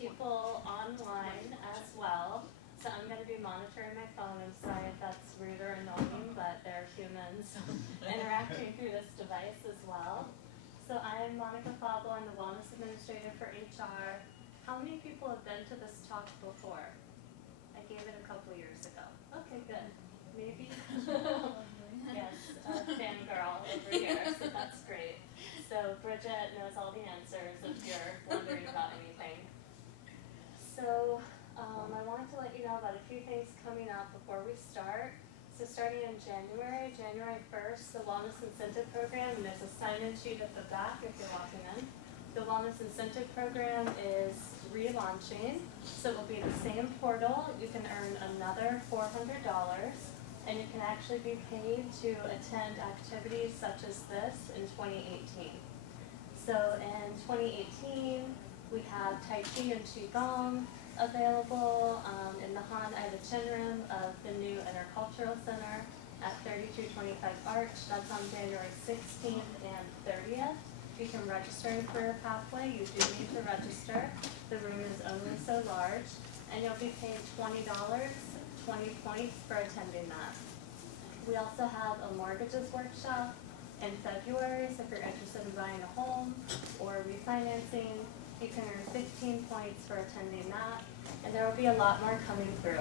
people online as well. So I'm going to be monitoring my phone. I'm sorry if that's rude or annoying, but there are humans interacting through this device as well. So I'm Monica Fable. I'm the Wellness Administrator for HR. How many people have been to this talk before? I gave it a couple years ago. Okay, good. Maybe. Yes, fangirl over here, so that's great. So Bridget knows all the answers if you're wondering about anything. So I wanted to let you know about a few things coming up before we start. So starting in January 1st, the Wellness Incentive Program, and there's a sign-in sheet at the back if you're walking in. The Wellness Incentive Program is relaunching, so it will be the same portal. You can earn another $400, and you can actually be paid to attend activities such as this in 2018. So in 2018, we have Tai Chi and Qigong available in the Han Chin of the new Intercultural Center at 3225 Arch. That's on January 16th and 30th. You can register for your pathway. You do need to register. The room is only so large. And you'll be paying $20, 20 points for attending that. We also have a mortgages workshop in February, so if you're interested in buying a home or refinancing, you can earn 15 points for attending that, and there will be a lot more coming through.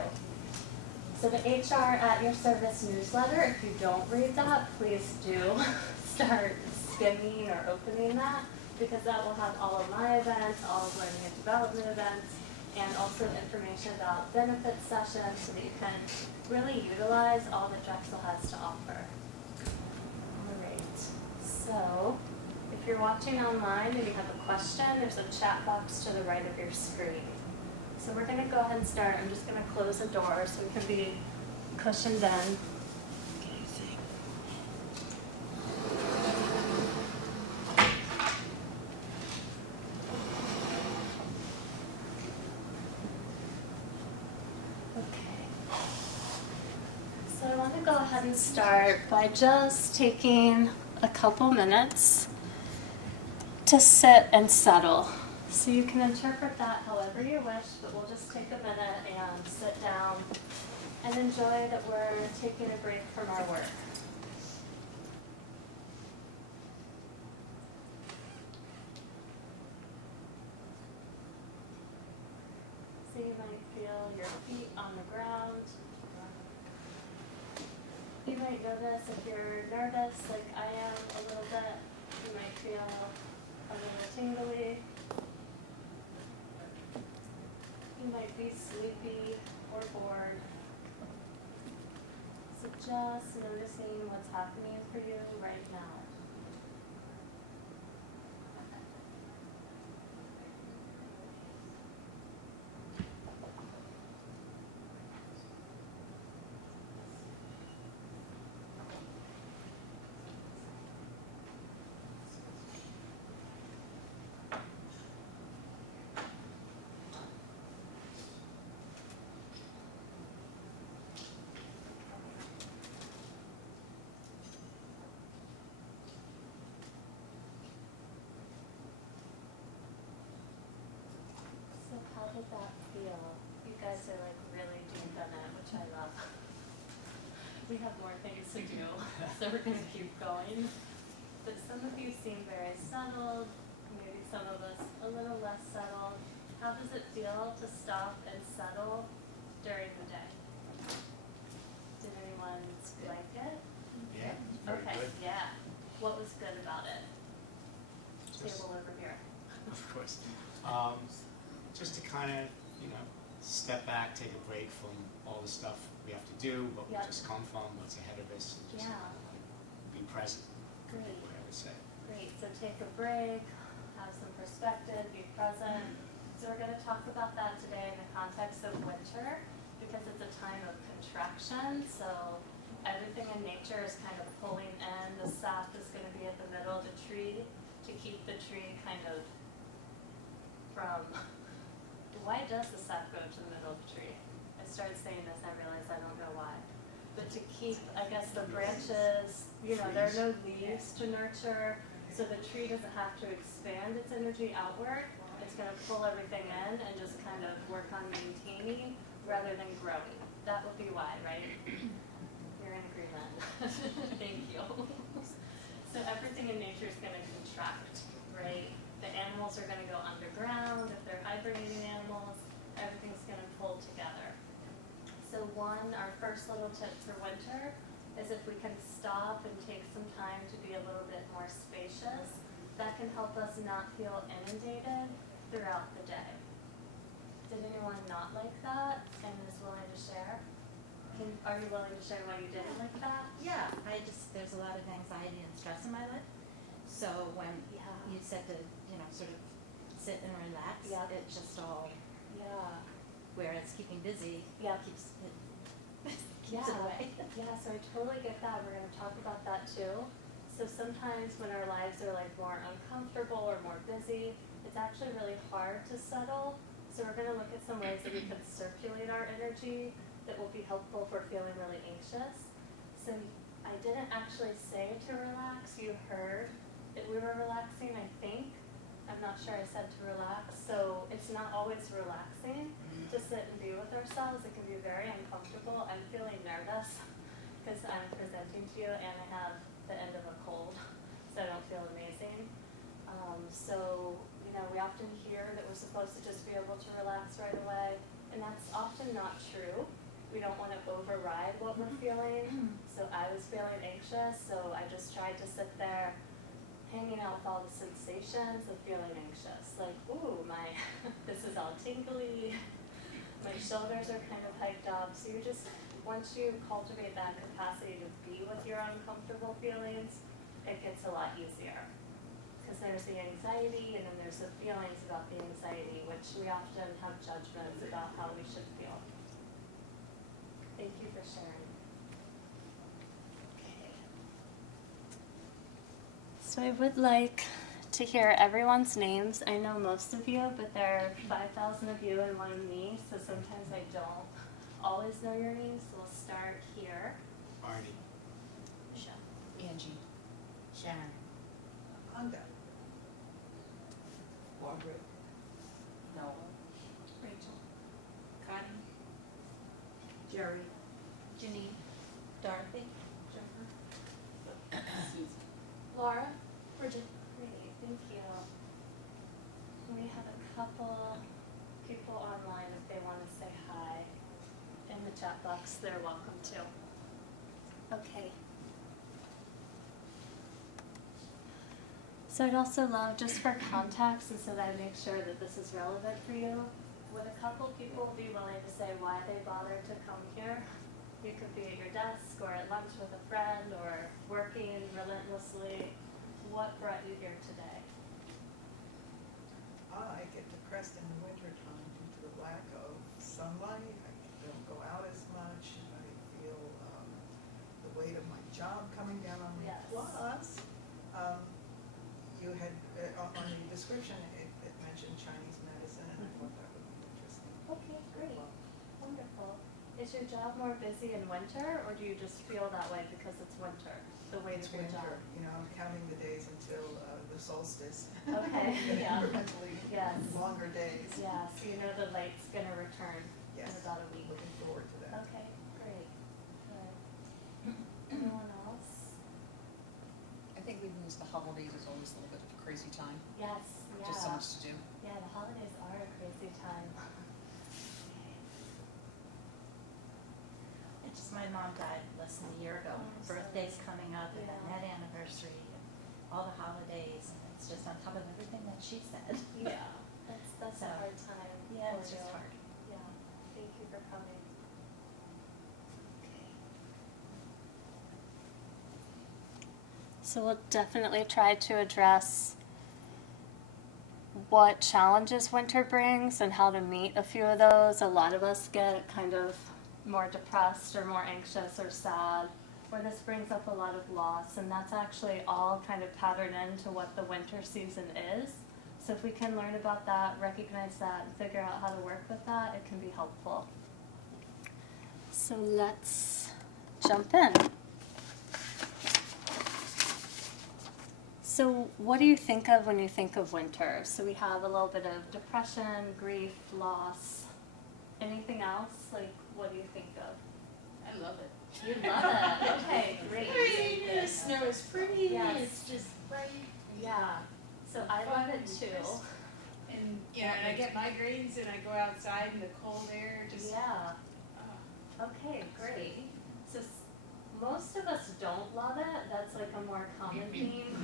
So the HR at Your Service newsletter, if you don't read that, please do start skimming or opening that, because that will have all of my events, all of learning and development events, and also information about benefit sessions so that you can really utilize all that Drexel has to offer. All right, so if you're watching online and you have a question, there's a chat box to the right of your screen. So we're going to go ahead and start. I'm just going to close the door so we can be cushioned in. So I want to go ahead and start by just taking a couple minutes to sit and settle. So you can interpret that however you wish, but we'll just take a minute and sit down and enjoy that we're taking a break from our work. So you might feel your feet on the ground. You might notice if you're nervous, like I am a little bit, you might feel a little tingly. You might be sleepy or bored. So just noticing what's happening for you right now. How did that feel? You guys are like really deep in it, which I love. We have more things to do, so we're going to keep going. But some of you seem very settled, maybe some of us a little less settled. How does it feel to stop and settle during the day? Did anyone like it? Yeah, very okay, good. Yeah. What was good about it? Table over here. Of course. Just to kind of, step back, take a break from all the stuff we have to do, what we just come from, what's ahead of us, and just be present. Great. What I would say. Great. So take a break, have some perspective, be present. So we're going to talk about that today in the context of winter because it's a time of contraction. So everything in nature is kind of pulling in. The sap is going to be at the middle of the tree to keep the tree kind of from... Why does the sap go to the middle of the tree? I started saying this, I realized I don't know why. But to keep, I guess, the branches, there are no leaves to nurture, So the tree doesn't have to expand its energy outward. It's going to pull everything in and just kind of work on maintaining rather than growing. That would be why, right? You're in agreement. Thank you. So everything in nature is going to contract, right? The animals are going to go underground. If they're hibernating animals, everything's going to pull together. So our first little tip for winter is if we can stop and take some time to be a little bit more spacious, that can help us not feel inundated throughout the day. Did anyone not like that and is willing to share? Are you willing to share why you didn't like that? Yeah, there's a lot of anxiety and stress in my life. So when you said to, sort of sit and relax, it just all, whereas keeping busy keeps it away. Yeah, so I totally get that. We're going to talk about that too. So sometimes when our lives are like more uncomfortable or more busy, it's actually really hard to settle. So we're going to look at some ways that we can circulate our energy that will be helpful for feeling really anxious. So I didn't actually say to relax. You heard that we were relaxing, I think. I'm not sure I said to relax. So it's not always relaxing to sit and be with ourselves. It can be very uncomfortable. I'm feeling nervous because I'm presenting to you and I have the end of a cold, so I don't feel amazing. So, we often hear that we're supposed to just be able to relax right away, and that's often not true. We don't want to override what we're feeling. So I was feeling anxious, so I just tried to sit there hanging out with all the sensations of feeling anxious. Like, ooh, this is all tingly. My shoulders are kind of hiked up. So once you cultivate that capacity to be with your uncomfortable feelings, it gets a lot easier. Because there's the anxiety and then there's the feelings about the anxiety, which we often have judgments about how we should feel. Thank you for sharing. Okay. So I would like to hear everyone's names. I know most of you, but there are 5,000 of you and one of me, so sometimes I don't always know your names. So we'll start here. Artie. Michelle. Angie. Sharon. Honda. Margaret. Noah. Rachel. Connie, Jerry. Janine, Dorothy, Jennifer. Susan. Laura. Bridget. Great, thank you. We have a couple people online if they want to say hi in the chat box. They're welcome to. Okay. So I'd also love, just for context, and so that I make sure that this is relevant for you, would a couple people be willing to say why they bothered to come here? You could be at your desk or at lunch with a friend or working relentlessly. What brought you here today? I get depressed in the wintertime due to the lack of sunlight. I don't go out as much. I feel the weight of my job coming down on me. Yes. Plus, you had, on the description, it mentioned Chinese medicine, and I thought that would be interesting. Okay, great. Wonderful. Is your job more busy in winter, or do you just feel that way because it's winter? The weight It's of your winter, job? I'm counting the days until the solstice. Okay, yeah. Incrementally Yes. longer days. Yeah, so you know the light's gonna return in Yes. about a week. Looking forward to that. Okay, great. Good. Anyone else? I think we lose the holidays is always a little bit of a crazy time. Yes, yeah. Just so much to do. Yeah, the holidays are a crazy time. my mom died less than a year ago. Oh, Birthday's sorry. coming up and Yeah. that anniversary and all the holidays, and it's just on top of everything that she said. Yeah, that's a So, hard time. Yeah, for it's just you. hard. Yeah, thank you for coming. Okay. So we'll definitely try to address what challenges winter brings and how to meet a few of those. A lot of us get kind of more depressed or more anxious or sad, or this brings up a lot of loss, and that's actually all kind of patterned into what the winter season is. So if we can learn about that, recognize that, and figure out how to work with that, it can be helpful. So let's jump in. So what do you think of when you think of winter? So we have a little bit of depression, grief, loss. Anything else? Like, what do you think of? I love it. You love it. Okay, great. The snow is pretty. Yes. It's just bright. Yeah. So I love it too. And and I get migraines and I go outside in the cold air. Just Yeah. Okay, great. So most of us don't love it. That's like a more common theme.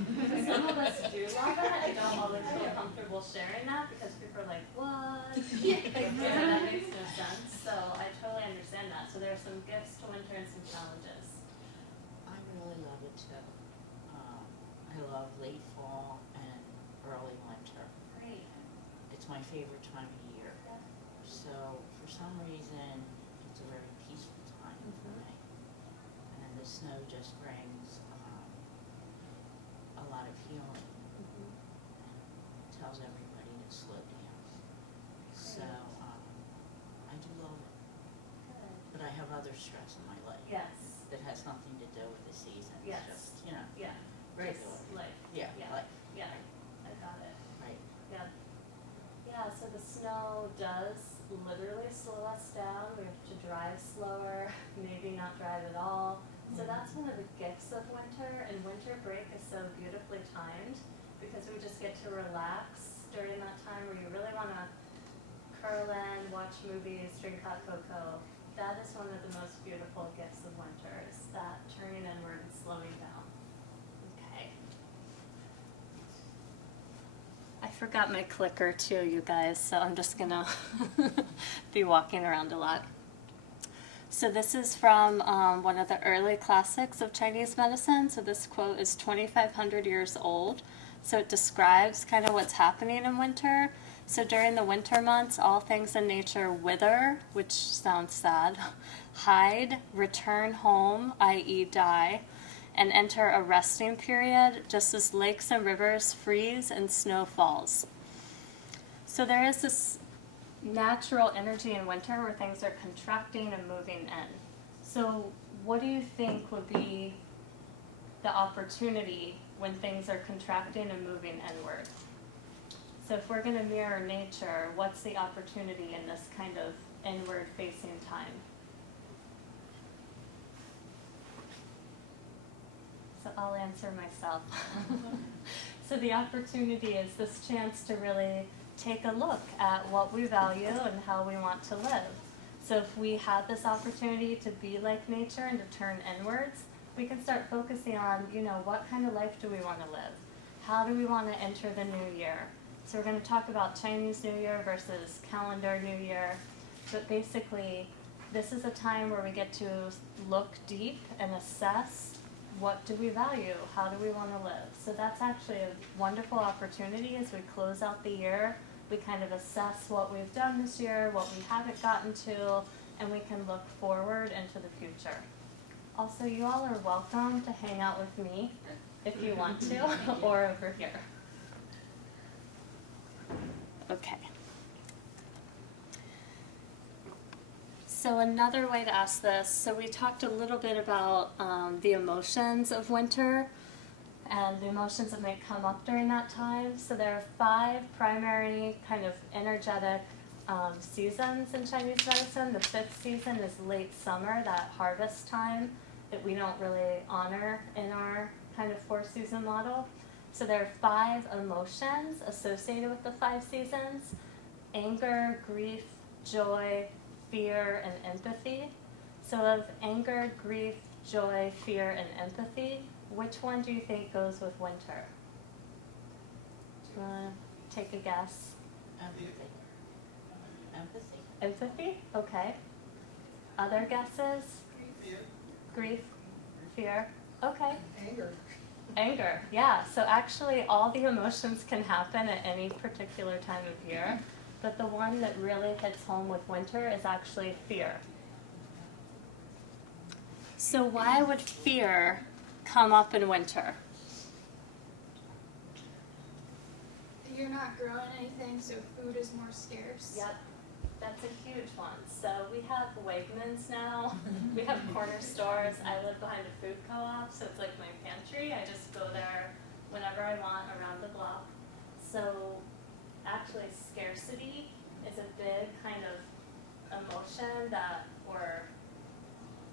Some of us do love it and don't always feel comfortable sharing that because people are like, what? Like, that makes no sense. So I totally understand that. So there are some gifts to winter and some challenges. I really love it too. I love late fall and early winter. Great. It's my favorite time of year. Yeah. So for some reason, it's a very peaceful time for me. And the snow just brings a lot of healing. Tells everybody to slow down. So I do love it. Good. But I have other stress in my life. Yes. That has nothing to do with the season. Yes. It's just, Yeah. regular. Just life. Yeah, Yeah. life. Yeah. I got it. Right. Yeah. Yeah, so the snow does literally slow us down. We have to drive slower, maybe not drive at all. So that's one of the gifts of winter, and winter break is so beautifully timed because we just get to relax during that time where you really want to curl in, watch movies, drink hot cocoa. That is one of the most beautiful gifts of winter, is that turning inward and slowing down. Okay. I forgot my clicker too, you guys, so I'm just gonna be walking around a lot. So this is from one of the early classics of Chinese medicine. So this quote is 2,500 years old. So it describes kind of what's happening in winter. So during the winter months, all things in nature wither, which sounds sad, hide, return home, i.e. die, and enter a resting period, just as lakes and rivers freeze and snow falls. So there is this natural energy in winter where things are contracting and moving in. So what do you think would be the opportunity when things are contracting and moving inward? So if we're going to mirror nature, what's the opportunity in this kind of inward facing time? So I'll answer myself. So the opportunity is this chance to really take a look at what we value and how we want to live. So if we have this opportunity to be like nature and to turn inwards, we can start focusing on, what kind of life do we want to live? How do we want to enter the new year? So we're going to talk about Chinese New Year versus calendar New Year. But basically, this is a time where we get to look deep and assess what do we value? How do we want to live? So that's actually a wonderful opportunity as we close out the year. We kind of assess what we've done this year, what we haven't gotten to, and we can look forward into the future. Also, you all are welcome to hang out with me if you want to, or over here. Okay. So another way to ask this, so we talked a little bit about the emotions of winter and the emotions that may come up during that time. So there are 5 primary kind of energetic seasons in Chinese medicine. The 5th season is late summer, that harvest time that we don't really honor in our kind of 4-season model. So there are 5 emotions associated with the 5 seasons: anger, grief, joy, fear, and empathy. So of anger, grief, joy, fear, and empathy, which one do you think goes with winter? Do you want to take a guess? Empathy. Empathy. Empathy? Okay. Other guesses? Fear. Grief, fear. Okay. Anger. Anger, yeah. So actually all the emotions can happen at any particular time of year, but the one that really hits home with winter is actually fear. So why would fear come up in winter? You're not growing anything, so food is more scarce. Yep, that's a huge one. So we have Wegmans now, we have corner stores. I live behind a food co-op, so it's like my pantry. I just go there whenever I want around the block. So actually scarcity is a big kind of emotion that, or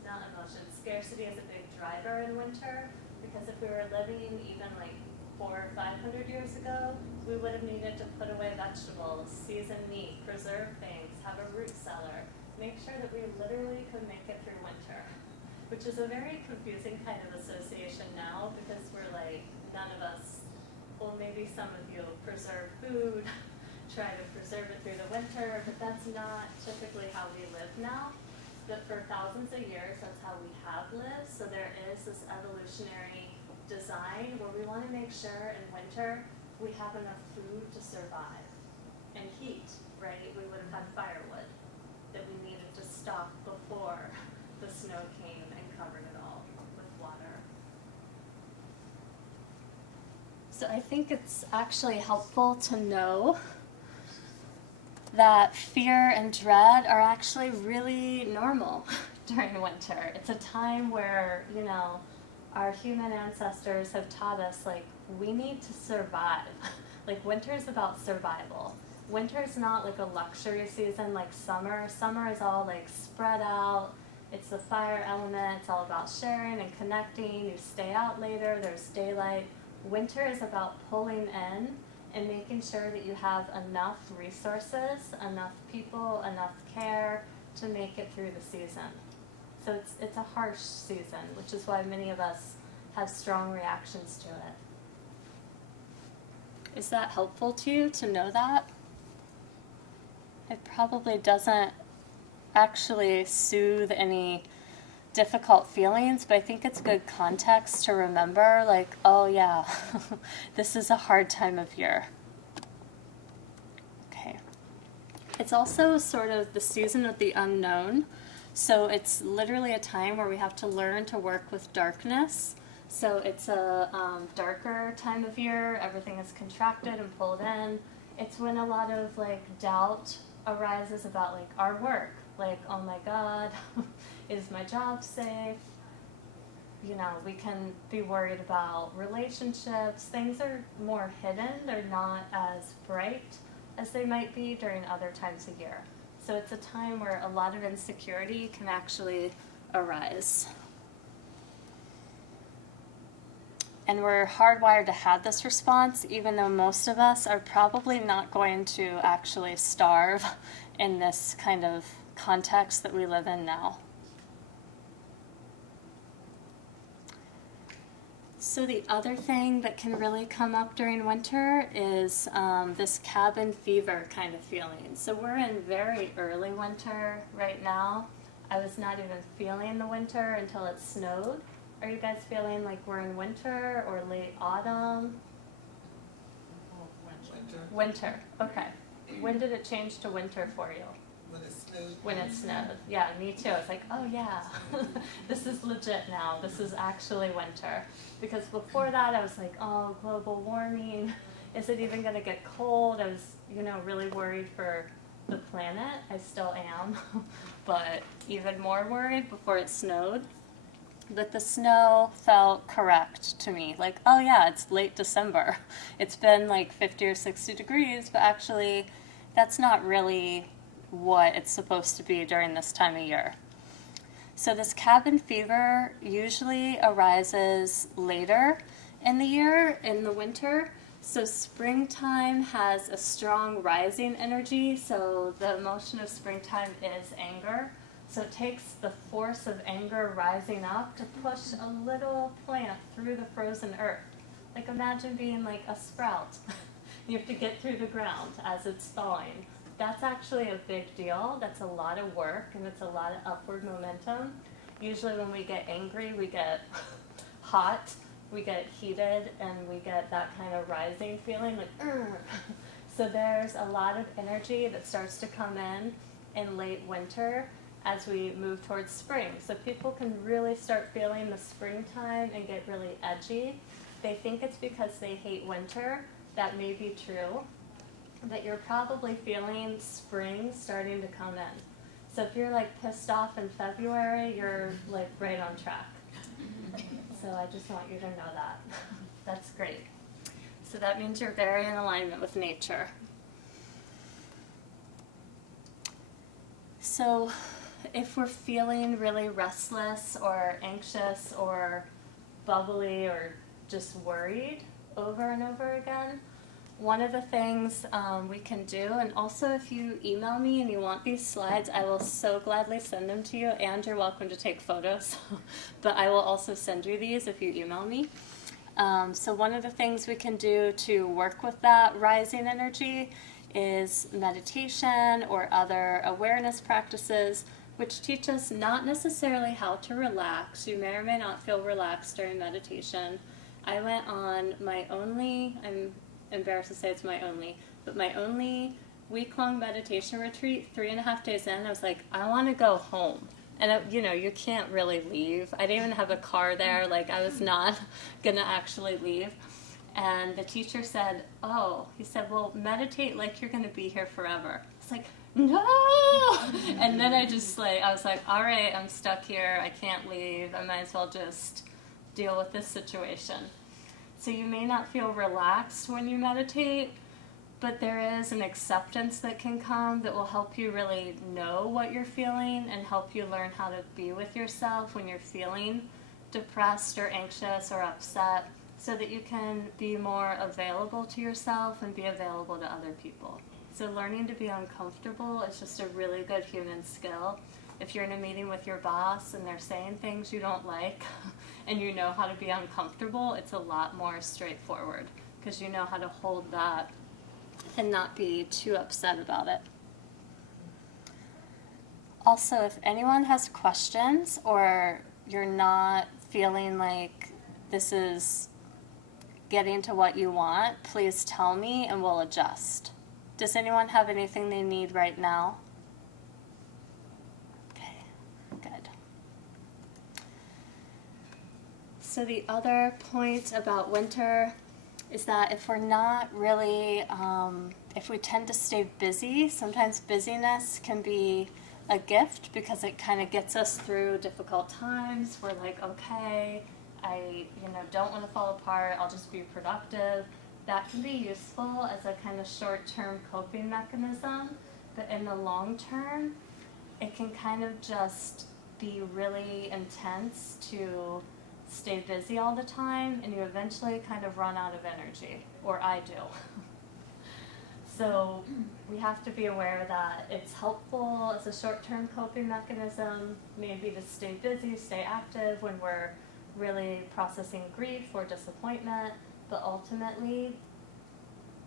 not emotion, scarcity is a big driver in winter, because if we were living even like 400 or 500 years ago, we would have needed to put away vegetables, season meat, preserve things, have a root cellar, make sure that we literally could make it through winter, which is a very confusing kind of association now, because we're like, none of us, well, maybe some of you preserve food, try to preserve it through the winter, but that's not typically how we live now. But for thousands of years, that's how we have lived. So there is this evolutionary design where we want to make sure in winter we have enough food to survive. And heat, right? We would have had firewood that we needed to stock before the snow came and covered it all with water. So I think it's actually helpful to know that fear and dread are actually really normal during winter. It's a time where, you know, our human ancestors have taught us, like, we need to survive. Like, winter is about survival. Winter is not like a luxury season like summer. Summer is all like spread out. It's the fire element. It's all about sharing and connecting. You stay out later. There's daylight. Winter is about pulling in and making sure that you have enough resources, enough people, enough care to make it through the season. So it's a harsh season, which is why many of us have strong reactions to it. Is that helpful to you to know that? It probably doesn't actually soothe any difficult feelings, but I think it's good context to remember, like, oh yeah, this is a hard time of year. Okay. It's also sort of the season of the unknown. So it's literally a time where we have to learn to work with darkness. So it's a darker time of year. Everything is contracted and pulled in. It's when a lot of like doubt arises about like our work. Like, oh my God, is my job safe? You know, we can be worried about relationships. Things are more hidden. They're not as bright as they might be during other times of year. So it's a time where a lot of insecurity can actually arise. And we're hardwired to have this response, even though most of us are probably not going to actually starve in this kind of context that we live in now. So the other thing that can really come up during winter is this cabin fever kind of feeling. So we're in very early winter right now. I was not even feeling the winter until it snowed. Are you guys feeling like we're in winter or late autumn? Winter, okay. When did it change to winter for you? When it snowed. When it snowed. Yeah, me too. It's like, oh yeah, this is legit now. This is actually winter. Because before that, I was like, oh, global warming. Is it even going to get cold? I was, really worried for the planet. I still am. But even more worried before it snowed. But the snow felt correct to me. Like, oh yeah, it's late December. It's been like 50 or 60 degrees, but actually that's not really what it's supposed to be during this time of year. So this cabin fever usually arises later in the year, in the winter. So springtime has a strong rising energy. So the emotion of springtime is anger. So it takes the force of anger rising up to push a little plant through the frozen earth. Like imagine being like a sprout. You have to get through the ground as it's thawing. That's actually a big deal. That's a lot of work and it's a lot of upward momentum. Usually when we get angry, we get hot, we get heated, and we get that kind of rising feeling like, Urgh. So there's a lot of energy that starts to come in late winter as we move towards spring. So people can really start feeling the springtime and get really edgy. They think it's because they hate winter. That may be true. But you're probably feeling spring starting to come in. So if you're like pissed off in February, you're like right on track. So I just want you to know that. That's great. So that means you're very in alignment with nature. So if we're feeling really restless or anxious or bubbly or just worried over and over again, one of the things we can do, and also if you email me and you want these slides, I will so gladly send them to you, and you're welcome to take photos, but I will also send you these if you email me. So one of the things we can do to work with that rising energy is meditation or other awareness practices, which teach us not necessarily how to relax. You may or may not feel relaxed during meditation. I went on my only, I'm embarrassed to say it's my only, but my only week-long meditation retreat, 3.5 days in, I was like, I want to go home. And you can't really leave. I didn't even have a car there. Like, I was not going to actually leave. And the teacher said, he said, well, meditate like you're going to be here forever. It's like, no! And then I was like, all right, I'm stuck here. I can't leave. I might as well just deal with this situation. So you may not feel relaxed when you meditate, but there is an acceptance that can come that will help you really know what you're feeling and help you learn how to be with yourself when you're feeling depressed or anxious or upset, so that you can be more available to yourself and be available to other people. So learning to be uncomfortable is just a really good human skill. If you're in a meeting with your boss and they're saying things you don't like and you know how to be uncomfortable, it's a lot more straightforward because you know how to hold that and not be too upset about it. Also, if anyone has questions or you're not feeling like this is getting to what you want, please tell me and we'll adjust. Does anyone have anything they need right now? Okay, good. So the other point about winter is that if we're not really, if we tend to stay busy, sometimes busyness can be a gift because it kind of gets us through difficult times. We're like, okay, I don't want to fall apart, I'll just be productive. That can be useful as a kind of short-term coping mechanism, but in the long term, it can kind of just be really intense to stay busy all the time, and you eventually kind of run out of energy, or I do. So we have to be aware that it's helpful as a short-term coping mechanism, maybe to stay busy, stay active when we're really processing grief or disappointment, but ultimately,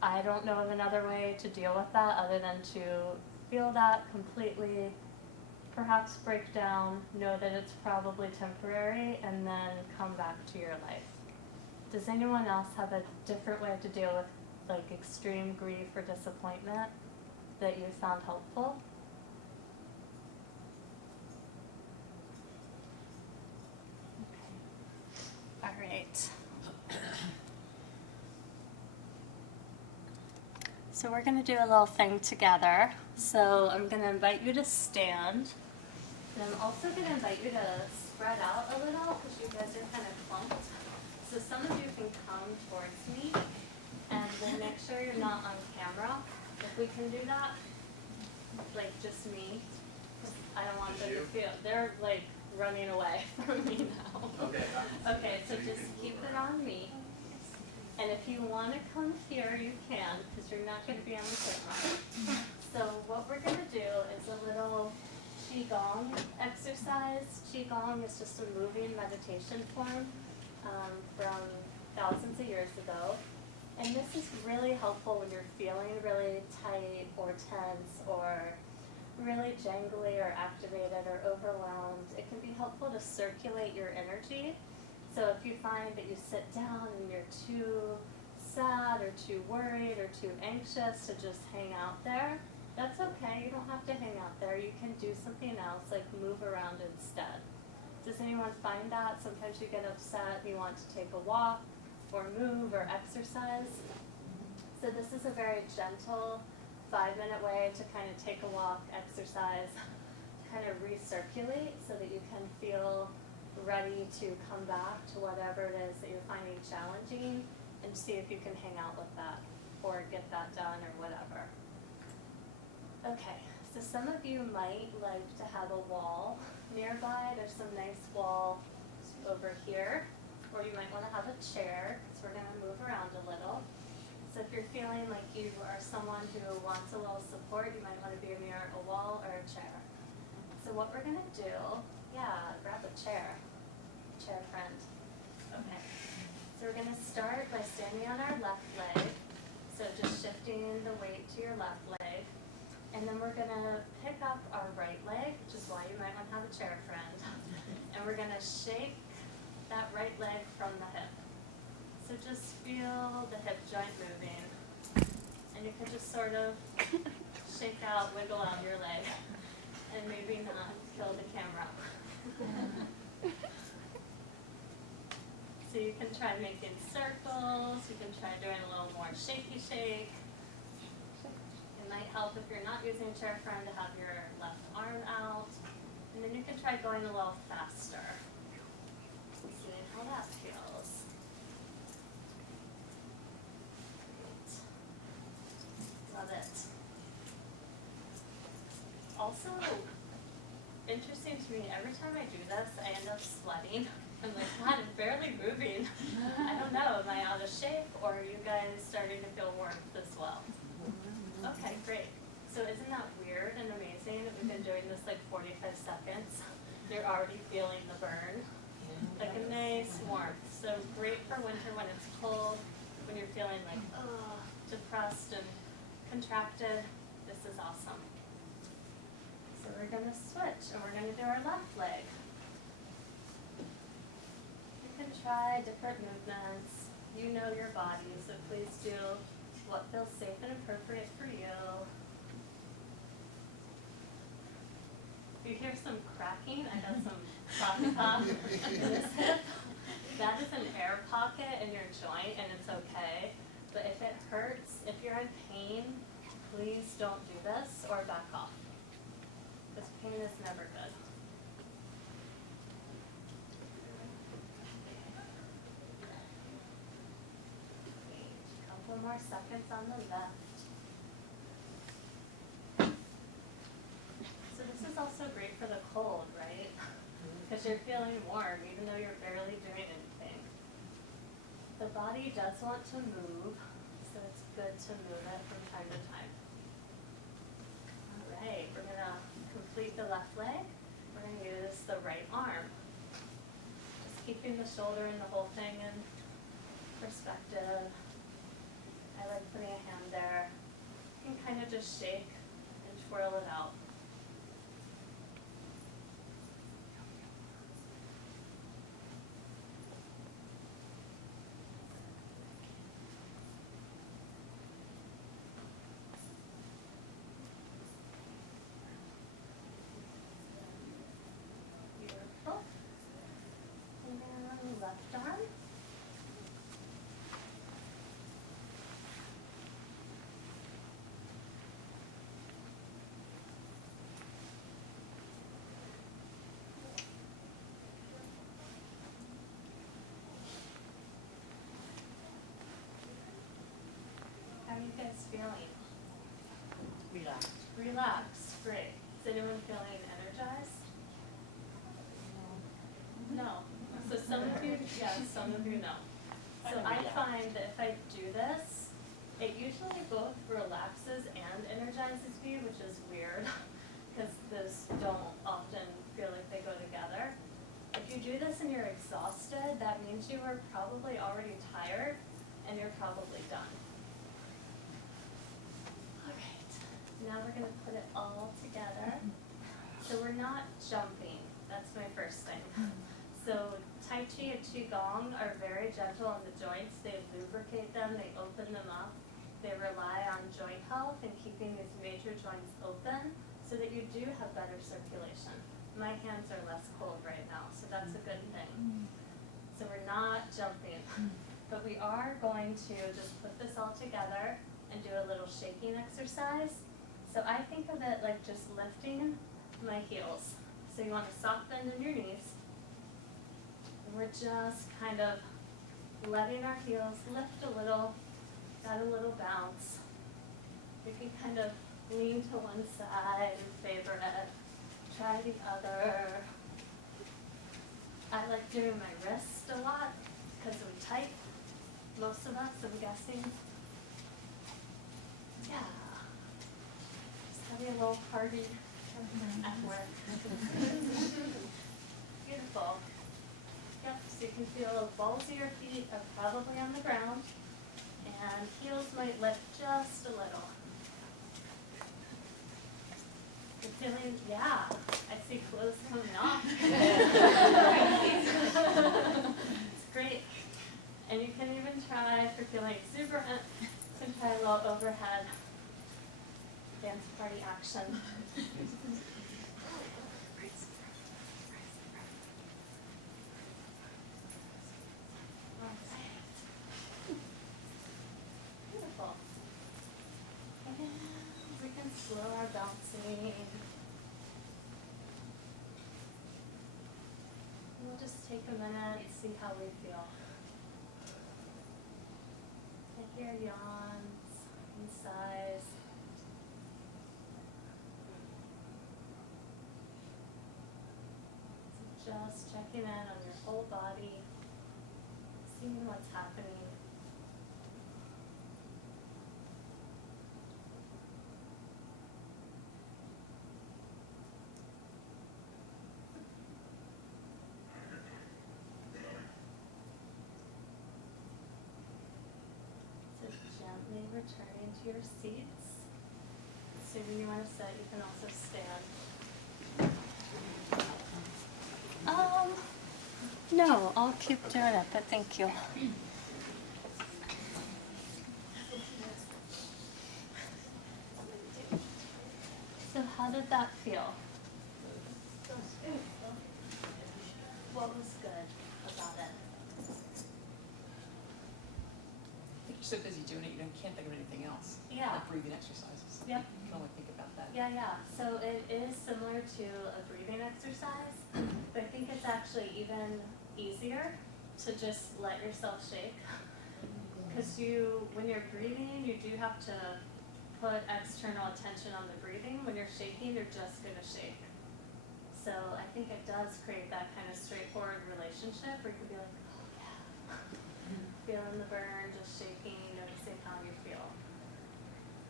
I don't know of another way to deal with that other than to feel that completely, perhaps break down, know that it's probably temporary, and then come back to your life. Does anyone else have a different way to deal with like extreme grief or disappointment that you found helpful? Okay. All right. So we're going to do a little thing together. So I'm going to invite you to stand. And I'm also going to invite you to spread out a little because you guys are kind of clumped. So some of you can come towards me, and we'll make sure you're not on camera. If we can do that, like just me, 'cause I don't want them to feel, they're like running away from me now. Okay. Okay, so just keep it on me. And if you want to come here, you can, because you're not going to be on the camera. So what we're going to do is a little Qigong exercise. Qigong is just a moving meditation form from thousands of years ago. And this is really helpful when you're feeling really tight or tense or really jangly or activated or overwhelmed. It can be helpful to circulate your energy. So if you find that you sit down and you're too sad or too worried or too anxious to just hang out there, that's okay. You don't have to hang out there. You can do something else, like move around instead. Does anyone find that? Sometimes you get upset and you want to take a walk or move or exercise. So this is a very gentle 5-minute way to kind of take a walk, exercise, kind of recirculate so that you can feel ready to come back to whatever it is that you're finding challenging and see if you can hang out with that or get that done or whatever. Okay, so some of you might like to have a wall nearby. There's some nice wall over here, or you might want to have a chair, because we're going to move around a little. So if you're feeling like you are someone who wants a little support, you might want to be near a wall or a chair. So what we're going to do, grab a chair friend. Okay, so we're going to start by standing on our left leg, so just shifting the weight to your left leg. And then we're going to pick up our right leg, which is why you might want to have a chair friend. And we're going to shake that right leg from the hip. So just feel the hip joint moving. And you can just sort of shake out, wiggle out your leg, and maybe not kill the camera. So you can try making circles, you can try doing a little more shaky shake. It might help if you're not using a chair friend to have your left arm out. And then you can try going a little faster. See how that feels. Great. Love it. Also, interesting to me, every time I do this, I end up sweating. I'm like, God, I'm barely moving. I don't know, am I out of shape, or are you guys starting to feel warmth as well? Okay, great. So isn't that weird and amazing that we've been doing this like 45 seconds? You're already feeling the burn. Like a nice warmth. So great for winter when it's cold, when you're feeling like, depressed and contracted. This is awesome. So we're gonna switch, and we're gonna do our left leg. You can try different movements. You know your body, so please do what feels safe and appropriate for you. If you hear some cracking, I got some coffee pop in this hip. That is an air pocket in your joint, and it's okay. But if it hurts, if you're in pain, please don't do this or back off. Because pain is never good. Couple more seconds on the left. So this is also great for the cold, right? Because you're feeling warm even though you're barely doing anything. The body does want to move, so it's good to move it from time to time. All right, we're gonna complete the left leg. We're gonna use the right arm. Just keeping the shoulder and the whole thing in perspective. I like putting a hand there. You can kind of just shake and twirl it out. Beautiful. And then left arm. How are you guys feeling? Relax. Relaxed, great. Is anyone feeling energized? No. So some of you, yes, some of you no. So I find that if I do this, it usually both relaxes and energizes me, which is weird, because those don't often feel like they go together. If you do this and you're exhausted, that means you are probably already tired and you're probably done. Alright, now we're gonna put it all together. So we're not jumping, that's my first thing. So Tai Chi and Qigong are very gentle on the joints. They lubricate them, they open them up. They rely on joint health and keeping these major joints open so that you do have better circulation. My hands are less cold right now, so that's a good thing. So we're not jumping, but we are going to just put this all together and do a little shaking exercise. So I think of it like just lifting my heels. So you want a soft bend in your knees. And we're just kind of letting our heels lift a little, got a little bounce. We can kind of lean to one side and favor it. Try the other. I like doing my wrist a lot because we type, most of us, I'm guessing. Yeah. Just having a little party at work. Beautiful. Yep, so you can feel the balls of your feet are probably on the ground and heels might lift just a little. You're feeling, yeah, I see clothes coming off. It's great. And you can even try, if you're feeling exuberant, you can try a little overhead dance party action. Beautiful. And we can slow our bouncing. We'll just take a minute and see how we feel. I hear yawns and sighs. So just checking in on your whole body, seeing what's happening. So gently returning to your seats. Assuming you want to sit, you can also stand. No, I'll keep doing it, but thank you. So how did that feel? What was good about it? You're so busy doing it, you can't think of anything else. Yeah. Like breathing exercises. Yep. You can only think about that. Yeah. So it is similar to a breathing exercise, but I think it's actually even easier to just let yourself shake. Because when you're breathing, you do have to put external attention on the breathing. When you're shaking, you're just going to shake. So I think it does create that kind of straightforward relationship where you can be like, oh yeah, feeling the burn, just shaking, noticing how you feel.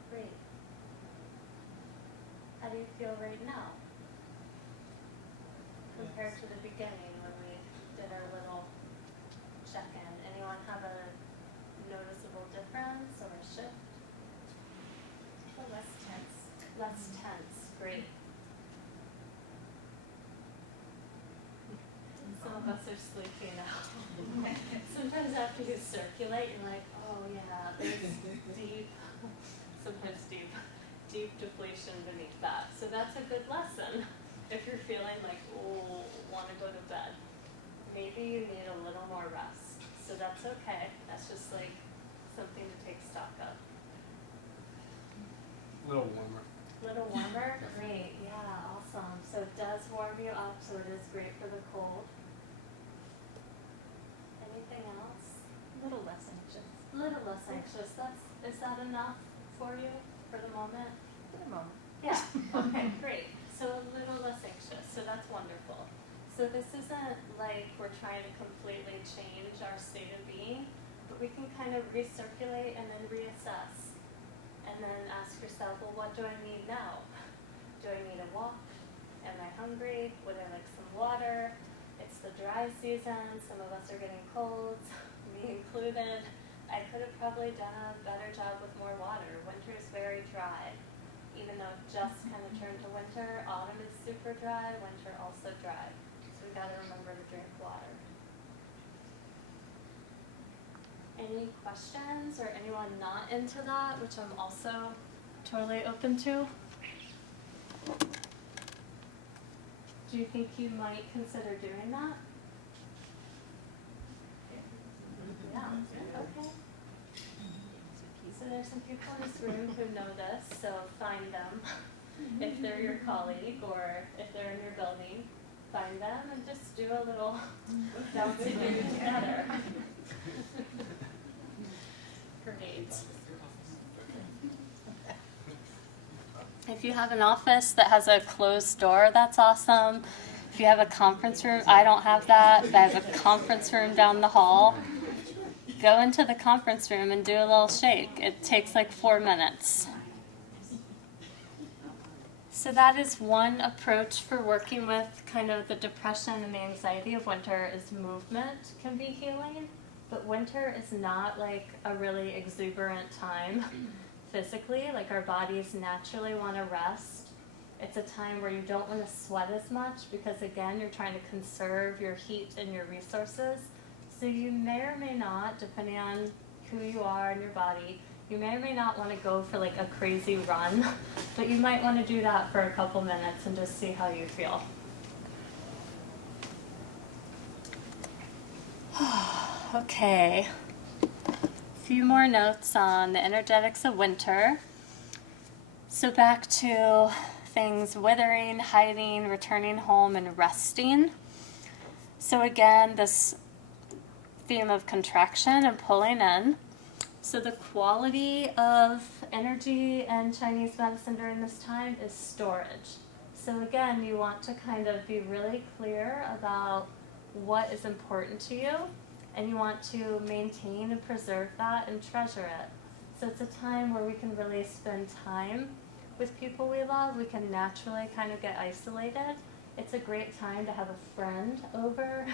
Great. How do you feel right now? Compared to the beginning when we did our little check-in. Anyone have a noticeable difference or a shift? Oh, less tense. Less tense. Great. Some of us are sleeping now. Sometimes after you circulate, you're like, oh yeah, there's deep, sometimes deep depletion beneath that. So that's a good lesson. If you're feeling like, oh, want to go to bed, maybe you need a little more rest. So that's okay. That's just like something to take stock of. A little warmer. Little warmer? Great. Yeah, awesome. So it does warm you up, so it is great for the cold. Anything else? A little less anxious. A little less anxious. Is that enough for you for the moment? For the moment. Yeah. Okay, great. So a little less anxious. So that's wonderful. So this isn't like we're trying to completely change our state of being, but we can kind of recirculate and then reassess. And then ask yourself, well, what do I need now? Do I need a walk? Am I hungry? Would I like some water? It's the dry season. Some of us are getting colds, me included. I could have probably done a better job with more water. Winter is very dry. Even though it just kind of turned to winter, autumn is super dry, winter also dry. So we got to remember to drink water. Any questions or anyone not into that, which I'm also totally open to? Do you think you might consider doing that? Yeah, okay. So there's some people in this room who know this, so find them. If they're your colleague or if they're in your building, find them and just do a little bouncy do together. date. If you have an office that has a closed door, that's awesome. If you have a conference room, I don't have that, but I have a conference room down the hall. Go into the conference room and do a little shake. It takes like 4 minutes. So that is one approach for working with kind of the depression and the anxiety of winter is movement can be healing. But winter is not like a really exuberant time physically. Like our bodies naturally want to rest. It's a time where you don't want to sweat as much because again, you're trying to conserve your heat and your resources. So you may or may not, depending on who you are and your body, you may or may not want to go for like a crazy run, but you might want to do that for a couple minutes and just see how you feel. Okay, a few more notes on the energetics of winter. So back to things withering, hiding, returning home, and resting. So again, this theme of contraction and pulling in. So the quality of energy and Chinese medicine during this time is storage. So again, you want to kind of be really clear about what is important to you, and you want to maintain and preserve that and treasure it. So it's a time where we can really spend time with people we love. We can naturally kind of get isolated. It's a great time to have a friend over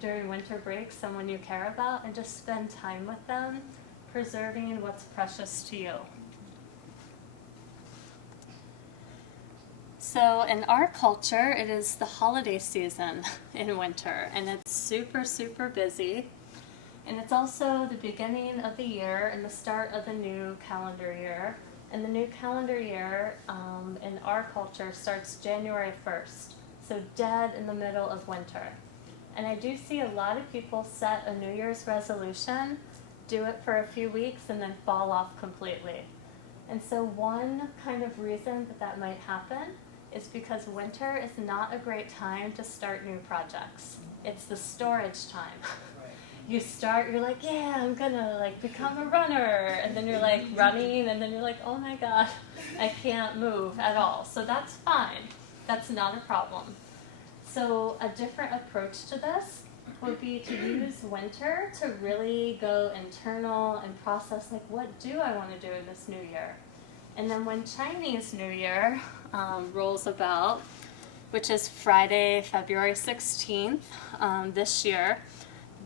during winter break, someone you care about, and just spend time with them, preserving what's precious to you. So in our culture, it is the holiday season in winter, and it's super, super busy. And it's also the beginning of the year and the start of the new calendar year. And the new calendar year in our culture starts January 1st, so dead in the middle of winter. And I do see a lot of people set a New Year's resolution, do it for a few weeks, and then fall off completely. And so one kind of reason that might happen is because winter is not a great time to start new projects. It's the storage time. You start, you're like, yeah, I'm gonna like become a runner, and then you're like running, and then you're like, oh my god, I can't move at all. So that's fine. That's not a problem. So a different approach to this would be to use winter to really go internal and process, like, what do I want to do in this new year? And then when Chinese New Year rolls about, which is Friday, February 16th this year,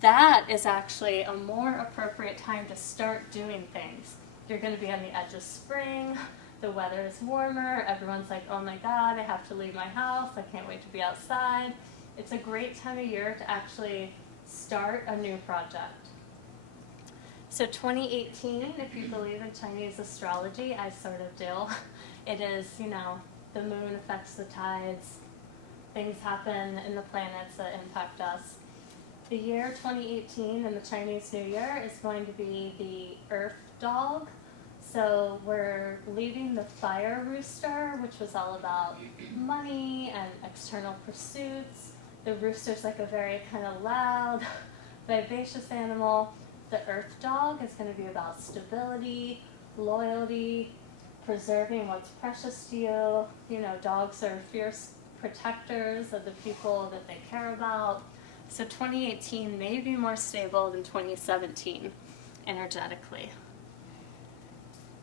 that is actually a more appropriate time to start doing things. You're going to be on the edge of spring, the weather is warmer, everyone's like, oh my god, I have to leave my house, I can't wait to be outside. It's a great time of year to actually start a new project. So 2018, if you believe in Chinese astrology, I sort of do, it is, the moon affects the tides, things happen in the planets that impact us. The year 2018 in the Chinese New Year is going to be the Earth Dog. So we're leaving the fire rooster, which was all about money and external pursuits. The rooster's like a very kind of loud, vivacious animal. The Earth Dog is going to be about stability, loyalty, preserving what's precious to you. Dogs are fierce protectors of the people that they care about. So 2018 may be more stable than 2017 energetically.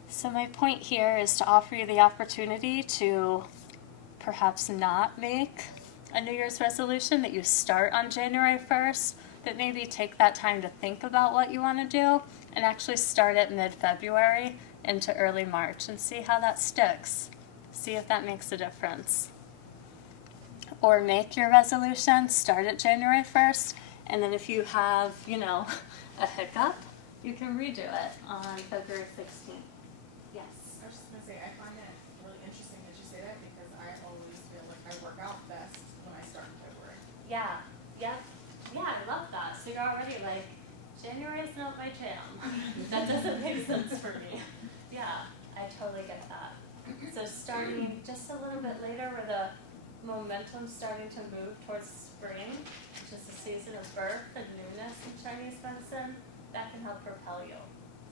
So my point here is to offer you the opportunity to perhaps not make a New Year's resolution that you start on January 1st, but maybe take that time to think about what you want to do and actually start at mid-February into early March and see how that sticks. See if that makes a difference. Or make your resolution, start at January 1st, and then if you have, a hiccup, you can redo it on February 16th. Yes? I was just gonna say, I find it really interesting that you say that because I always feel like I work out best when I start in February. Yeah, yep. Yeah, I love that. So you're already like, January is not my jam. That doesn't make sense for me. Yeah, I totally get that. So starting just a little bit later where the momentum's starting to move towards spring, which is the season of birth and newness in Chinese medicine, that can help propel you.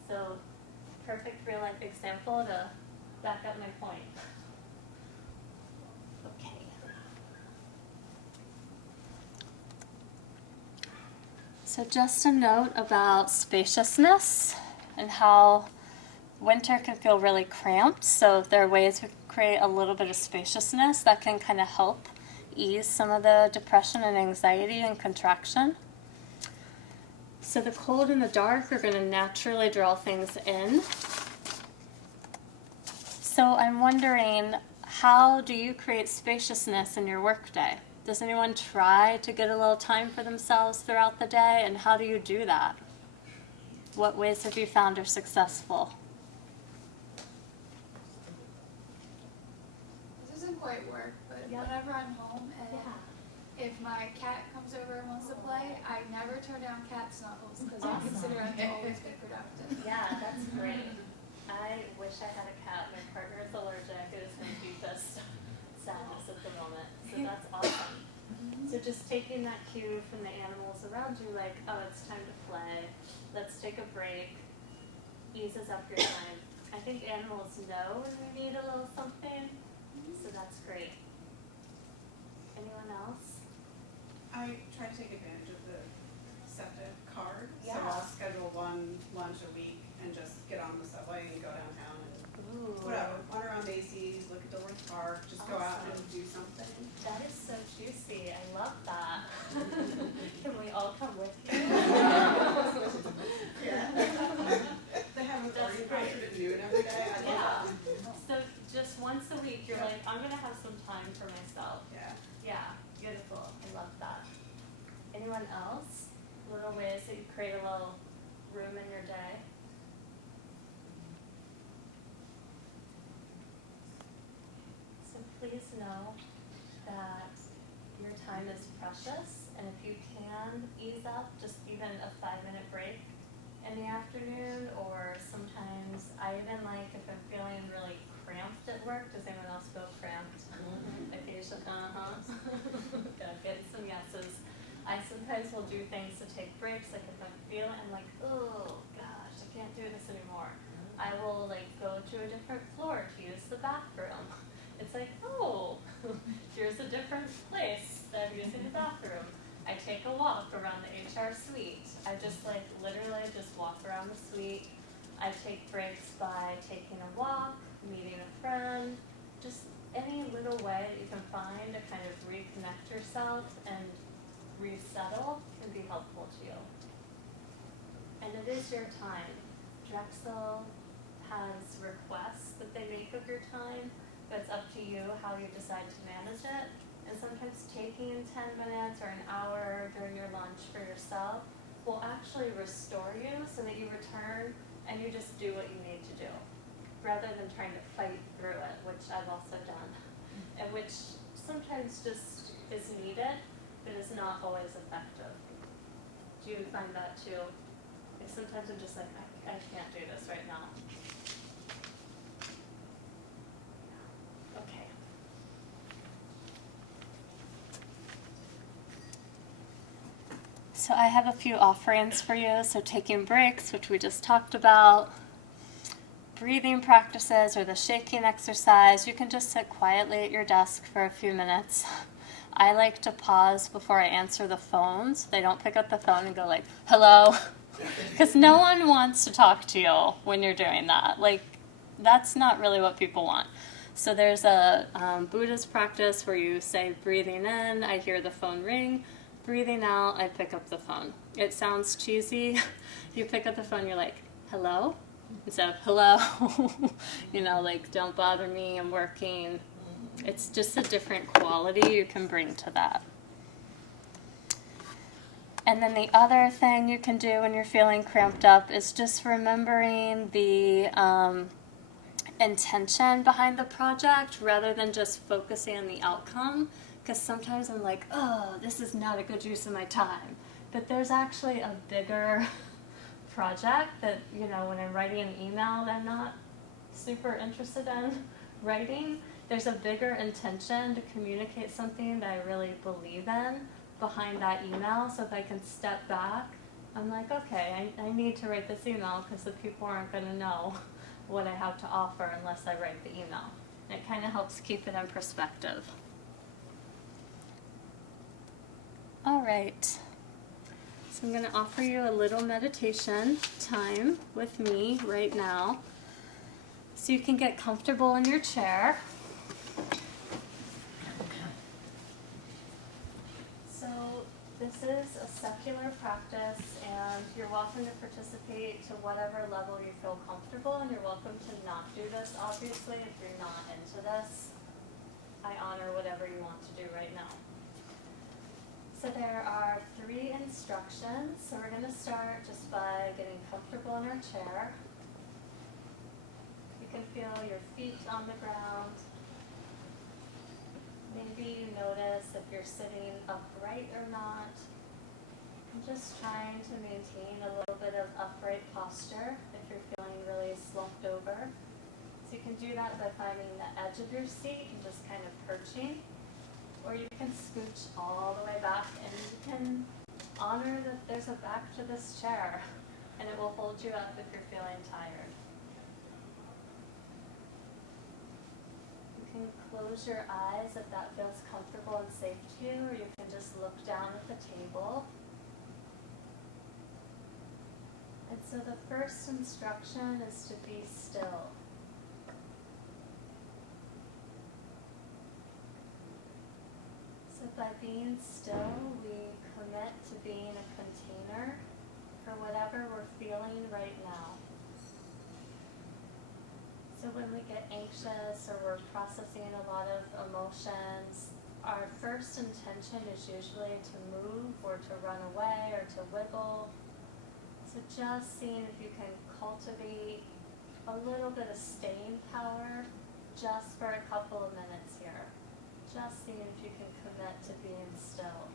So perfect real life example to back up my point. Okay. So just a note about spaciousness and how winter can feel really cramped. So if there are ways we can create a little bit of spaciousness that can kind of help ease some of the depression and anxiety and contraction. So the cold and the dark are going to naturally draw things in. So I'm wondering, how do you create spaciousness in your workday? Does anyone try to get a little time for themselves throughout the day, and how do you do that? What ways have you found are successful? This doesn't quite work, but whenever I'm home and if my cat comes over and wants to play, I never turn down cat snuggles because I consider it to always be productive. Yeah, that's great. I wish I had a cat. My partner is allergic. It is my deepest sadness at the moment. So that's awesome. So just taking that cue from the animals around you, like, oh, it's time to play. Let's take a break. Eases up your time. I think animals know when we need a little something. So that's great. Anyone else? I try to take advantage of the SEPTA card, so Yeah. I'll schedule one lunch a week and just get on the subway and go downtown and Ooh. whatever, run around Macy's, look at Dilworth Park, just go out and Awesome. do something. That is so juicy. I love that. Can we all come with you? Yeah. They have a That's party great. concert at noon every day, I Yeah. love So just once a week, you're Yeah. like, I'm gonna have some time for myself. that. Yeah, beautiful. I love that. Anyone else? Little ways that you create a little room in your day? So please know that your time is precious, and if you can ease up just even a 5-minute break in the afternoon, or sometimes I even like if I'm feeling really cramped at work. Does anyone else feel cramped? Occasionally, getting some yeses. I sometimes will do things to take breaks, like if I'm feeling, I'm like, oh gosh, I can't do this anymore. I will like go to a different floor to use the bathroom. It's like, oh, here's a different place that I'm using the bathroom. I take a walk around the HR suite. I just like literally just walk around the suite. I take breaks by taking a walk, meeting a friend, just any little way that you can find to kind of reconnect yourself and resettle can be helpful to you. And it is your time. Drexel has requests that they make of your time, but it's up to you how you decide to manage it. And sometimes taking 10 minutes or an hour during your lunch for yourself will actually restore you so that you return and you just do what you need to do, rather than trying to fight through it, which I've also done, and which sometimes just is needed, but is not always effective. Do you find that too? Like sometimes I'm just like, I can't do this right now. Okay. So I have a few offerings for you. So taking breaks, which we just talked about, breathing practices or the shaking exercise. You can just sit quietly at your desk for a few minutes. I like to pause before I answer the phone so they don't pick up the phone and go like, hello, because no one wants to talk to you when you're doing that. Like, that's not really what people want. So there's a Buddhist practice where you say breathing in, I hear the phone ring, breathing out, I pick up the phone. It sounds cheesy. You pick up the phone, you're like, hello? Instead of hello, you know, like don't bother me, I'm working. It's just a different quality you can bring to that. And then the other thing you can do when you're feeling cramped up is just remembering the intention behind the project rather than just focusing on the outcome. Because sometimes I'm like, oh, this is not a good use of my time. But there's actually a bigger project that, you know, when I'm writing an email that I'm not super interested in writing, there's a bigger intention to communicate something that I really believe in behind that email. So if I can step back, I'm like, okay, I need to write this email because the people aren't going to know what I have to offer unless I write the email. And it kind of helps keep it in perspective. All right. So I'm going to offer you a little meditation time with me right now. So you can get comfortable in your chair. So this is a secular practice, and you're welcome to participate to whatever level you feel comfortable, and you're welcome to not do this, obviously, if you're not into this. I honor whatever you want to do right now. So there are 3 instructions. So we're going to start just by getting comfortable in our chair. You can feel your feet on the ground. Maybe you notice if you're sitting upright or not. I'm just trying to maintain a little bit of upright posture if you're feeling really slumped over. So you can do that by finding the edge of your seat and just kind of perching. Or you can scooch all the way back, and you can honor that there's a back to this chair, and it will hold you up if you're feeling tired. You can close your eyes if that feels comfortable and safe to you, or you can just look down at the table. And so the first instruction is to be still. So by being still, we commit to being a container for whatever we're feeling right now. So when we get anxious or we're processing a lot of emotions, our first intention is usually to move or to run away or to wiggle. So just seeing if you can cultivate a little bit of staying power just for a couple of minutes here. Just seeing if you can commit to being still.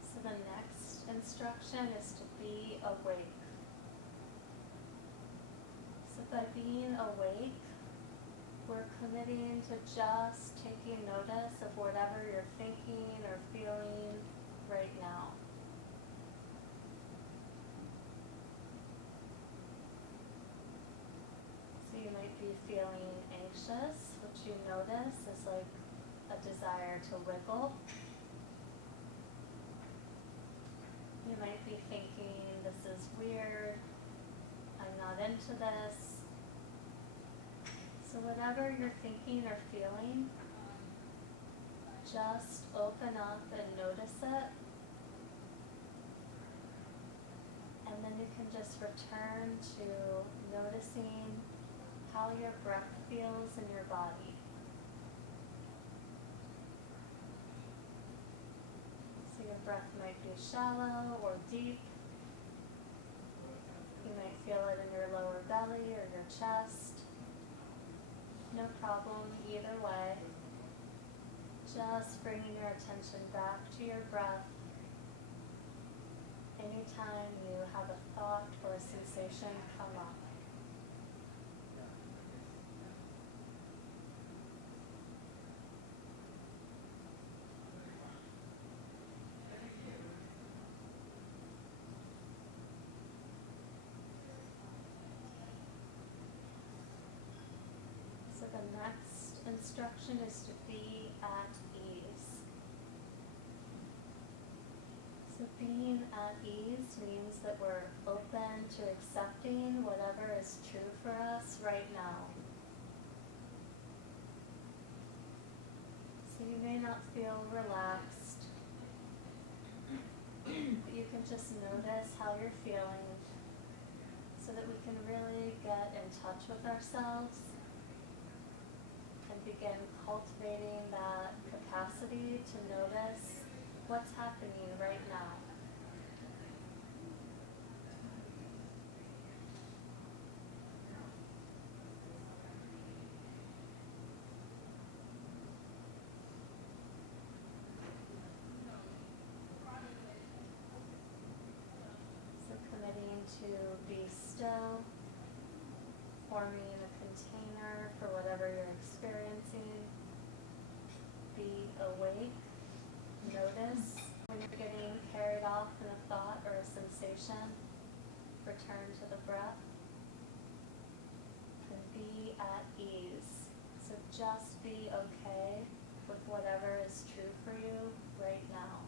So the next instruction is to be awake. So by being awake, we're committing to just taking notice of whatever you're thinking or feeling right now. So you might be feeling anxious, which you notice is like a desire to wiggle. You might be thinking, this is weird, I'm not into this. So whatever you're thinking or feeling, just open up and notice it. And then you can just return to noticing how your breath feels in your body. So your breath might be shallow or deep. You might feel it in your lower belly or your chest. No problem either way. Just bringing your attention back to your breath. Anytime you have a thought or a sensation come up. So the next instruction is to be at ease. So being at ease means that we're open to accepting whatever is true for us right now. So you may not feel relaxed, but you can just notice how you're feeling so that we can really get in touch with ourselves and begin cultivating that capacity to notice what's happening right now. So committing to be still, forming a container for whatever you're experiencing awake. Notice when you're getting carried off in a thought or a sensation. Return to the breath. And be at ease. So just be okay with whatever is true for you right now.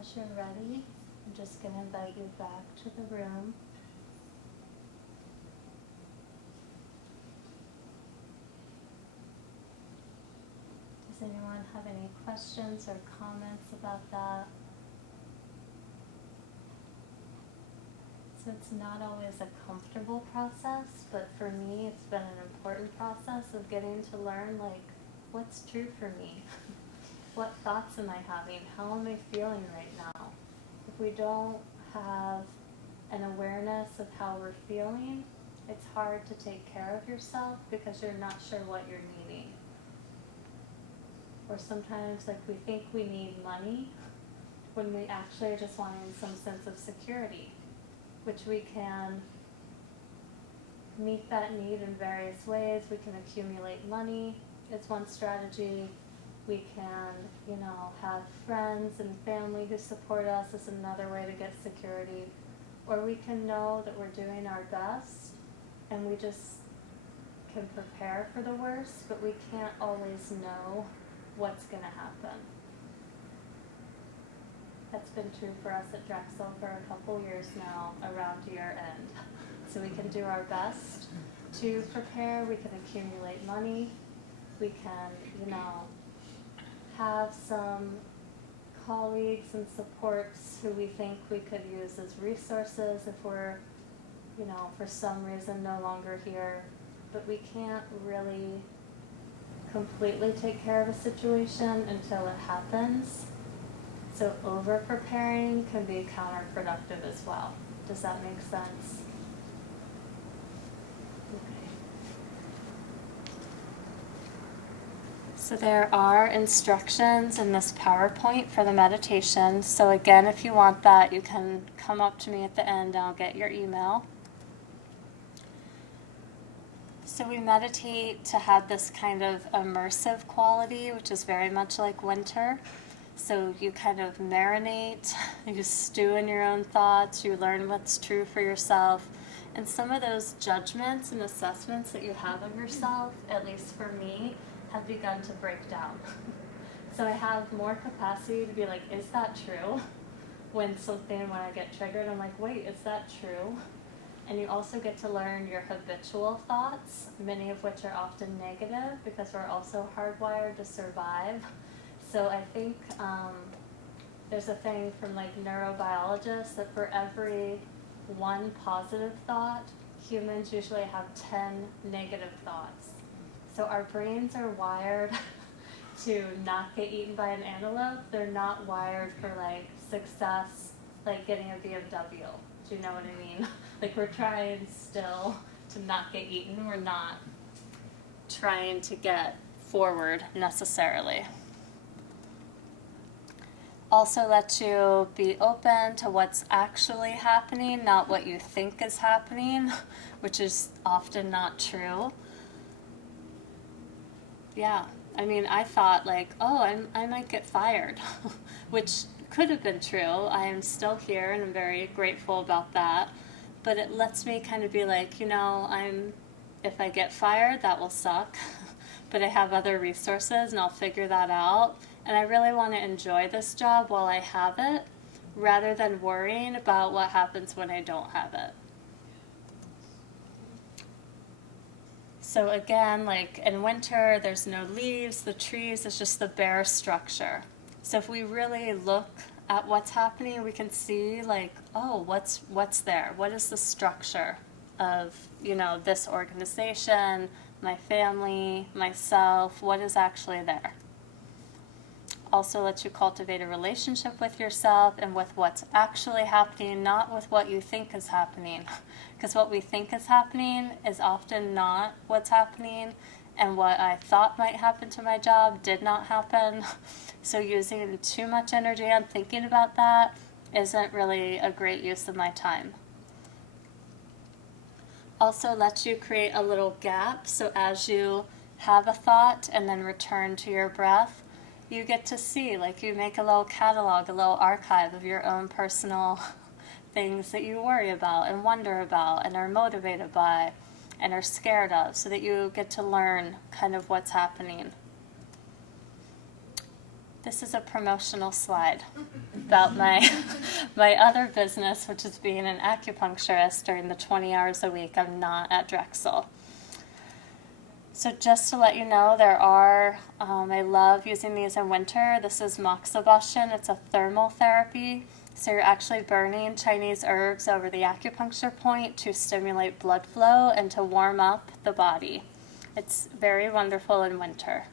As you're ready, I'm just going to invite you back to the room. Does anyone have any questions or comments about that? So it's not always a comfortable process, but for me it's been an important process of getting to learn, like, what's true for me? What thoughts am I having? How am I feeling right now? If we don't have an awareness of how we're feeling, it's hard to take care of yourself because you're not sure what you're needing. Or sometimes, like, we think we need money when we actually are just wanting some sense of security, which we can meet that need in various ways. We can accumulate money. It's one strategy. We can, have friends and family who support us is another way to get security. Or we can know that we're doing our best and we just can prepare for the worst, but we can't always know what's going to happen. That's been true for us at Drexel for a couple years now around year end. So we can do our best to prepare, we can accumulate money, we can, have some colleagues and supports who we think we could use as resources if we're, for some reason no longer here. But we can't really completely take care of a situation until it happens. So over-preparing can be counterproductive as well. Does that make sense? So there are instructions in this PowerPoint for the meditation. So again, if you want that, you can come up to me at the end and I'll get your email. So we meditate to have this kind of immersive quality, which is very much like winter. So you kind of marinate, you stew in your own thoughts, you learn what's true for yourself. And some of those judgments and assessments that you have of yourself, at least for me, have begun to break down. So I have more capacity to be like, is that true? When I get triggered, I'm like, wait, is that true? And you also get to learn your habitual thoughts, many of which are often negative because we're also hardwired to survive. So I think there's a thing from neurobiologists that for every one positive thought, humans usually have 10 negative thoughts. So our brains are wired to not get eaten by an antelope. They're not wired for success, like getting a BMW. Do you know what I mean? We're trying still to not get eaten. We're not trying to get forward necessarily. Also let you be open to what's actually happening, not what you think is happening, which is often not true. Yeah, I thought I might get fired, which could have been true. I am still here and I'm very grateful about that. But it lets me kind of be like, if I get fired, that will suck. But I have other resources and I'll figure that out. And I really want to enjoy this job while I have it, rather than worrying about what happens when I don't have it. So again, like in winter, there's no leaves, the trees, it's just the bare structure. So if we really look at what's happening, we can see like, oh, what's there? What is the structure of, this organization, my family, myself, what is actually there? Also lets you cultivate a relationship with yourself and with what's actually happening, not with what you think is happening. Because what we think is happening is often not what's happening, and what I thought might happen to my job did not happen. So using too much energy on thinking about that isn't really a great use of my time. Also lets you create a little gap, so as you have a thought and then return to your breath, you get to see, like you make a little catalog, a little archive of your own personal things that you worry about and wonder about and are motivated by and are scared of, so that you get to learn kind of what's happening. This is a promotional slide about my other business, which is being an acupuncturist during the 20 hours a week I'm not at Drexel. So just to let you know, there are, I love using these in winter. This is moxibustion. It's a thermal therapy. So you're actually burning Chinese herbs over the acupuncture point to stimulate blood flow and to warm up the body. It's very wonderful in winter.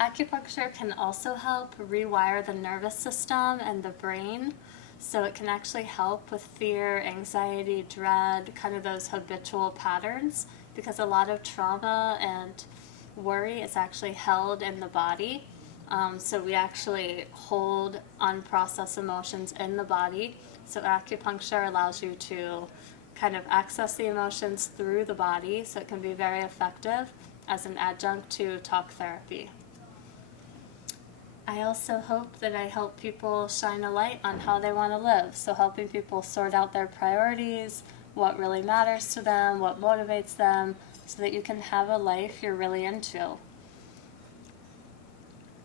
Acupuncture can also help rewire the nervous system and the brain. So it can actually help with fear, anxiety, dread, kind of those habitual patterns, because a lot of trauma and worry is actually held in the body. So we actually hold unprocessed emotions in the body. So acupuncture allows you to kind of access the emotions through the body, so it can be very effective as an adjunct to talk therapy. I also hope that I help people shine a light on how they want to live. So helping people sort out their priorities, what really matters to them, what motivates them, so that you can have a life you're really into.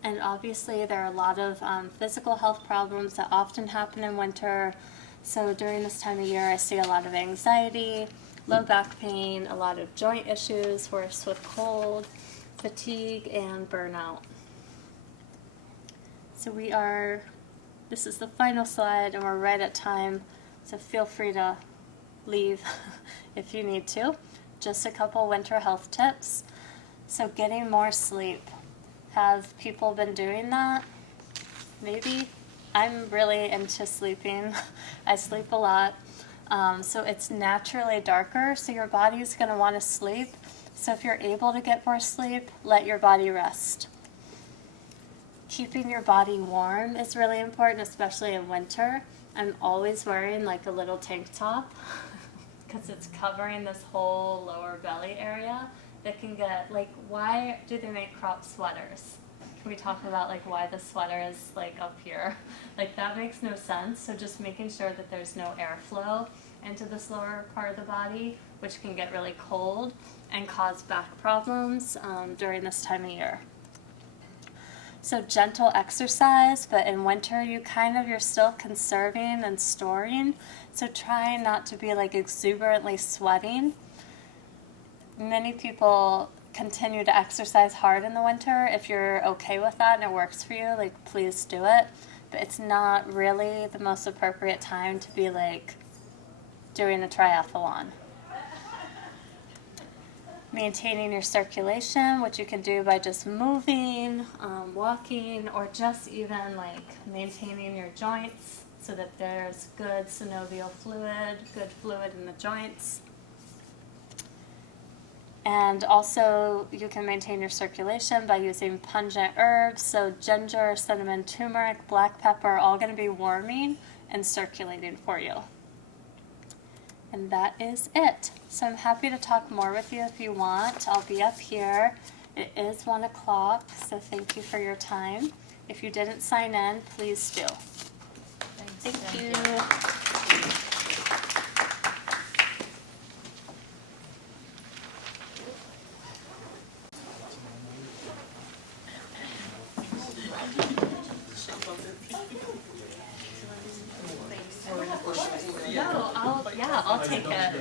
And obviously there are a lot of physical health problems that often happen in winter. So during this time of year, I see a lot of anxiety, low back pain, a lot of joint issues, worse with cold, fatigue, and burnout. So this is the final slide, and we're right at time, so feel free to leave if you need to. Just a couple winter health tips. So getting more sleep. Have people been doing that? Maybe. I'm really into sleeping. I sleep a lot. So it's naturally darker, so your body's going to want to sleep. So if you're able to get more sleep, let your body rest. Keeping your body warm is really important, especially in winter. I'm always wearing like a little tank top because it's covering this whole lower belly area that can get, like, why do they make crop sweaters? Can we talk about like why the sweater is like up here? Like that makes no sense. So just making sure that there's no airflow into this lower part of the body, which can get really cold and cause back problems during this time of year. So gentle exercise, but in winter you're still conserving and storing. So try not to be like exuberantly sweating. Many people continue to exercise hard in the winter. If you're okay with that and it works for you, like please do it. But it's not really the most appropriate time to be like doing a triathlon. Maintaining your circulation, which you can do by just moving, walking, or just even like maintaining your joints so that there's good synovial fluid, good fluid in the joints. And also you can maintain your circulation by using pungent herbs. So ginger, cinnamon, turmeric, black pepper are all going to be warming and circulating for you. And that is it. So I'm happy to talk more with you if you want. I'll be up here. It is 1 o'clock, so thank you for your time. If you didn't sign in, please do. Thank you. No, I'll take it.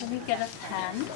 Let me get a pen.